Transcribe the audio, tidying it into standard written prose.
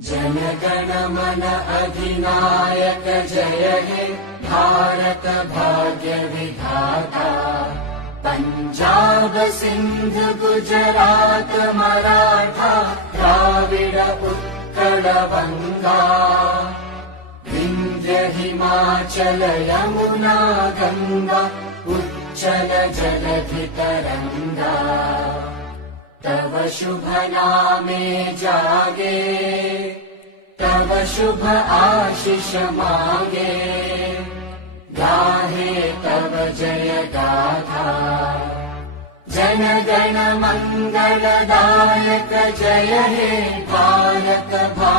जनगण मन अधिनायक जय हे भारत भाग्य विधाता। पंजाब सिंध गुजरात मराठा द्राविड उत्कल बंगा। विंध्य हिमाचल यमुना गंगा उच्चल जलधि तरंगा। तव शुभ नामे जागे तव शुभ आशीष मांगे। गाहे तव जय गाथा जन गण मंगलदायक जय हे भारत भाग्य